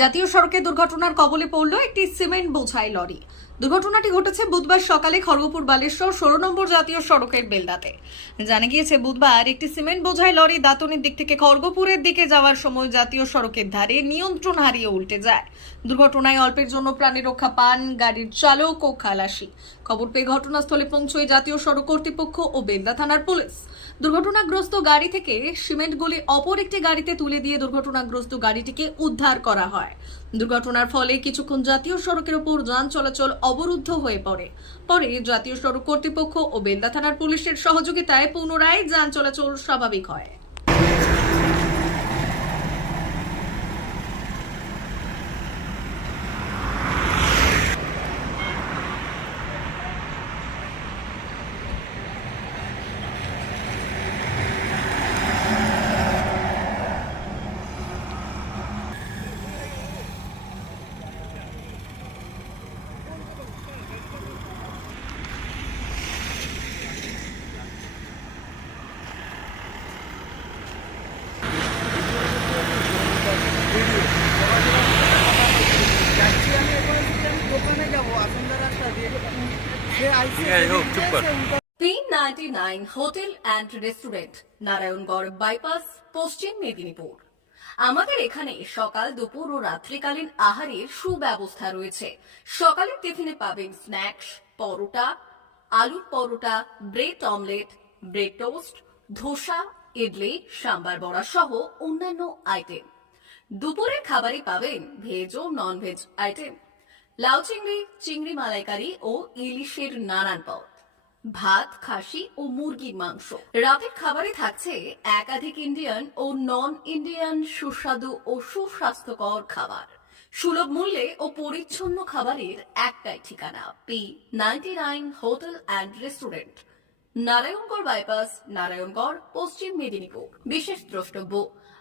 জাতীয় সড়কে দুর্ঘটনার কবলে পড়ল একটি সিমেন্ট বোঝাই লরি। দুর্ঘটনাটি ঘটেছে বুধবার সকালে খড়গপুর বালেশ্বর ষোলো নম্বর জাতীয় সড়কের বেলদাতে। জানা গিয়েছে, বুধবার একটি সিমেন্ট বোঝাই লরি দাঁতনের দিক থেকে খড়গপুরের দিকে যাওয়ার সময় জাতীয় সড়কের ধারে নিয়ন্ত্রণ হারিয়ে উল্টে যায়। দুর্ঘটনায় অল্পের জন্য প্রাণী রক্ষা পান গাড়ির চালক ও খালাসি। খবর পেয়ে ঘটনাস্থলে পৌঁছয় জাতীয় সড়ক কর্তৃপক্ষ ও বেলদা থানার পুলিশ। দুর্ঘটনাগ্রস্ত গাড়ি থেকে সিমেন্টগুলি অপর একটি গাড়িতে তুলে দিয়ে দুর্ঘটনাগ্রস্ত গাড়িটিকে উদ্ধার করা হয়। দুর্ঘটনার ফলে কিছুক্ষণ জাতীয় সড়কের ওপর যান চলাচল অবরুদ্ধ হয়ে পড়ে। পরে জাতীয় সড়ক কর্তৃপক্ষ ও বেন্দা থানার পুলিশের সহযোগিতায় পুনরায় যান চলাচল স্বাভাবিক হয়। তিন ninety nine hotel and restaurant Narayangarh bypass Paschim Medinipur. আমাদের এখানে সকাল দুপুর ও রাত্রিকালীন আহারের সুব্যবস্থা রয়েছে। সকালের টিফিনে পাবেন স্ন্যাক্স পরোটা আলুর paratha bread omelette bread toast dosa idli sambar vada সহ অন্যান্য আইটেম। দুপুরের খাবারে পাবেন ভেজ ও নন ভেজ আইটেম। লাউ চিংড়ি চিংড়ি মালাইকারি ও ইলিশের নানান পদ। ভাত, খাসি ও মুরগির মাংস। রাতের খাবারে থাকছে একাধিক ইন্ডিয়ান ও নন ইন্ডিয়ান সুস্বাদু ও সুস্বাস্থ্যকর খাবার। সুলভ মূল্যে ও পরিচ্ছন্ন খাবারের একটাই ঠিকানা P ninety nine hotel and restaurant. Narayangarh bypass, Narayangarh, Paschim Medinipur. বিশেষ দ্রষ্টব্য